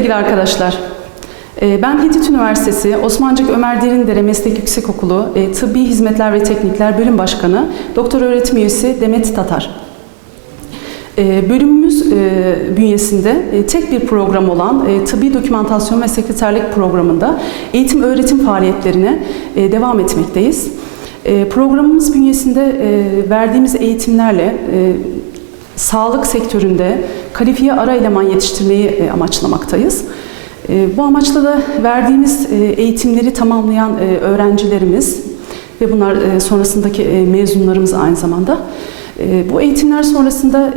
sevgili arkadaşlar. Ee, Ben Hitit Üniversitesi Osmancık Ömer Derindere Meslek Yüksekokulu e, Tıbbi Hizmetler ve Teknikler Bölüm Başkanı Doktor Öğretim Üyesi Demet Tatar. Ee, Bölümümüz e, bünyesinde e, tek bir program olan Tıbbi Dokümantasyon ve Sekreterlik programında eğitim öğretim faaliyetlerine devam etmekteyiz. Programımız bünyesinde verdiğimiz eğitimlerle sağlık sektöründe kalifiye ara eleman yetiştirmeyi e, amaçlamaktayız. E, Bu amaçla da verdiğimiz e, eğitimleri tamamlayan öğrencilerimiz ve bunlar sonrasındaki mezunlarımız aynı zamanda bu eğitimler sonrasında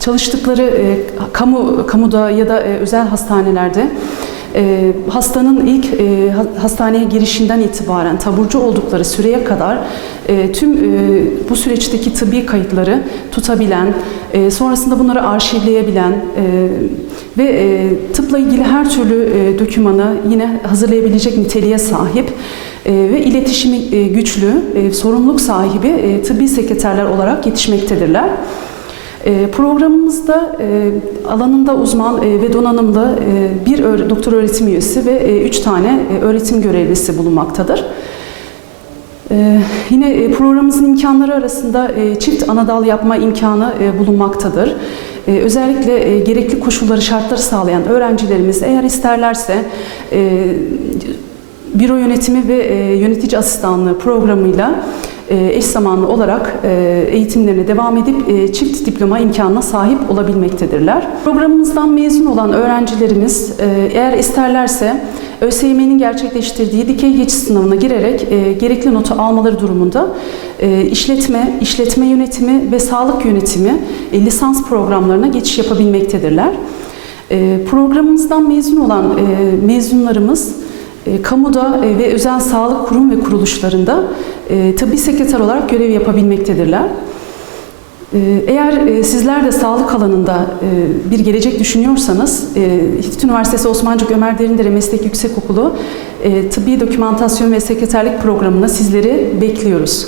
çalıştıkları kamu kamuda ya da özel hastanelerde e, hastanın ilk e, ha- hastaneye girişinden itibaren taburcu oldukları süreye kadar e, tüm bu süreçteki tıbbi kayıtları tutabilen, sonrasında bunları arşivleyebilen ve tıpla ilgili her türlü e, dokümanı yine hazırlayabilecek niteliğe sahip ve iletişimi güçlü, sorumluluk sahibi tıbbi sekreterler olarak yetişmektedirler. E, Programımızda e, alanında uzman e, ve donanımlı e, bir doktor öğretim üyesi ve üç tane öğretim görevlisi bulunmaktadır. E, Yine programımızın imkanları arasında çift anadal yapma imkanı bulunmaktadır. Özellikle gerekli koşulları, şartları sağlayan öğrencilerimiz eğer isterlerse büro yönetimi ve yönetici asistanlığı programıyla eş zamanlı olarak e, eğitimlerine devam edip e, çift diploma imkanına sahip olabilmektedirler. Programımızdan mezun olan öğrencilerimiz e, eğer isterlerse ÖSYM'nin gerçekleştirdiği dikey geçiş sınavına girerek e, gerekli notu almaları durumunda e, işletme, işletme yönetimi ve sağlık yönetimi e, lisans programlarına geçiş yapabilmektedirler. E, programımızdan mezun olan e, mezunlarımız e, kamuda e, ve özel sağlık kurum ve kuruluşlarında e, tıbbi sekreter olarak görev yapabilmektedirler. E, Eğer e, sizler de sağlık alanında e, bir gelecek düşünüyorsanız, e, Hitit Üniversitesi Osmancık Ömer Derindere Meslek Yüksekokulu e, Tıbbi Dokümantasyon ve Sekreterlik Programına sizleri bekliyoruz.